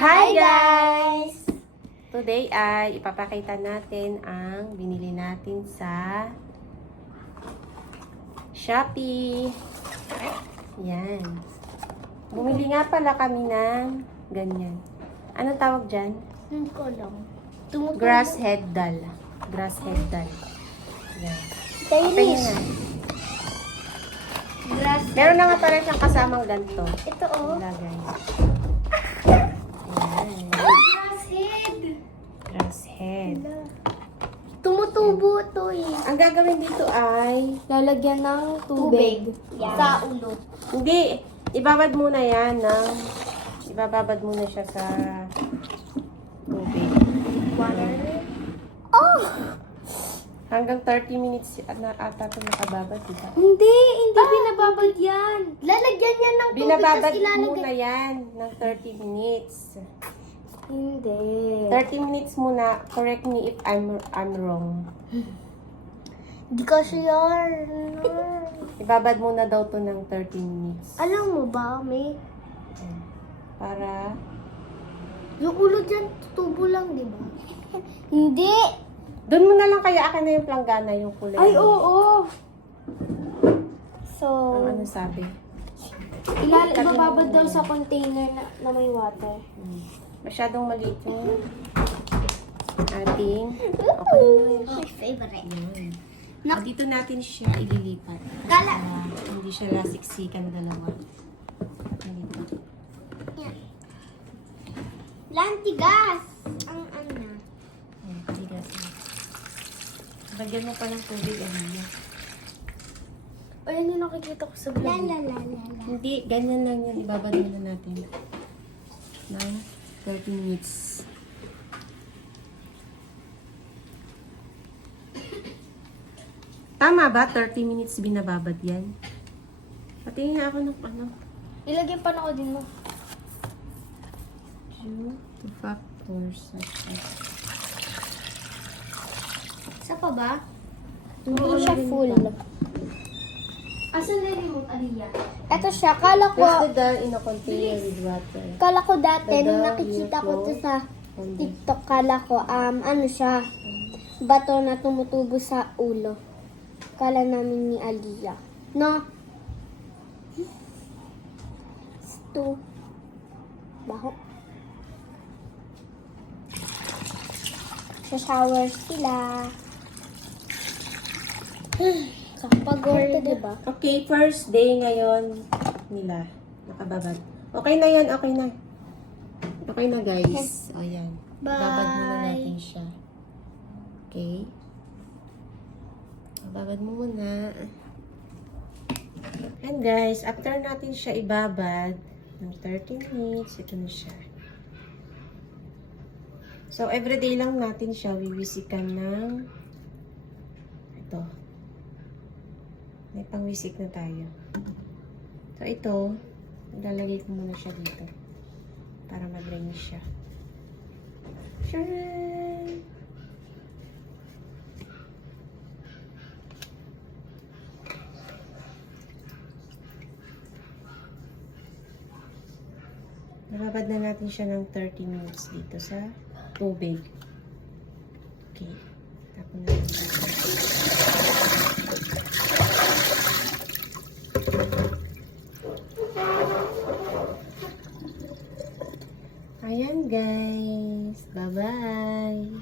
Hi guys! Today ay ipapakita natin ang binili natin sa Shopee. Yan. Bumili nga pala kami ng ganyan. Anong tawag dyan? Hindi ko alam. Grass head doll. Grass head doll. Yan. Chinese. Okay na. Grass. Meron na nga pala siyang kasamang ganito. Ito oh. Ilagay. Yan. Grass head. Grass head. Tumutubo to eh. Ang gagawin dito ay Lalagyan ng tubig. Sa ulo. hindi, ibabad muna yan ng ibababad muna siya sa tubig. Water. Oh! Hanggang 30 minutes na ata ito nakababad, diba? Hindi binababad yan. Lalagyan yan ng tubig. Binababad tas ilalagay. muna yan ng 30 minutes. Hindi. 30 minutes muna. Correct me if I'm wrong. Di kasi yan. Ibabad muna daw to ng 30 minutes. Alam mo ba, may Para yung ulo dyan, tubo lang, di ba? Hindi. doon mo na lang kaya akin na yung planggana, yung kulay. Ay, oo. So, Ang ano sabi? ibababad daw sa container na may water. Masyadong maliit yung ating My favorite. Dito natin siya ililipat. Kala- Hindi siya lasiksikan dalawa. Ganito. Lantigas! Ang ano. Ayan, tigas na. Bagyan mo pa ng tubig, Amelia. Ayan yung nakikita ko sa vlog. Hindi, ganyan lang yan. Ibabad na natin. Ng 30 minutes. Tama ba? 30 minutes binababad yan? Patingin nga ako ng ano. Ilagyan pa na ako din mo. 2 factors. Isa pa ba? Hindi Hindi siya full. Asan na yung Aliyah? Ito siya. Kala Place the doll in a container with water. Kala ko dati, The nung dog nakikita will ko to float sa on the- TikTok, kala ko, ano siya, bato na tumutubo sa ulo. Kala namin ni Aliyah. No? Ito. Baho. Sa shower sila. Kakapagod to, diba? Okay, first day ngayon nila. Nakababad. Okay na yan, okay na. Okay na guys. O yan. Bye. Babad muna natin siya. Okay. Babad mo muna. And guys, after natin siya ibabad ng 30 minutes, ito na siya. So, everyday lang natin siya wiwisikan ng ito. May pangwisik na tayo. So, ito, ilalagay ko muna siya dito para mag-ring siya. Tcharan! Nababad na natin siya ng 30 minutes dito sa tubig. Okay. Tapon na natin. Ayan guys. Bye-bye.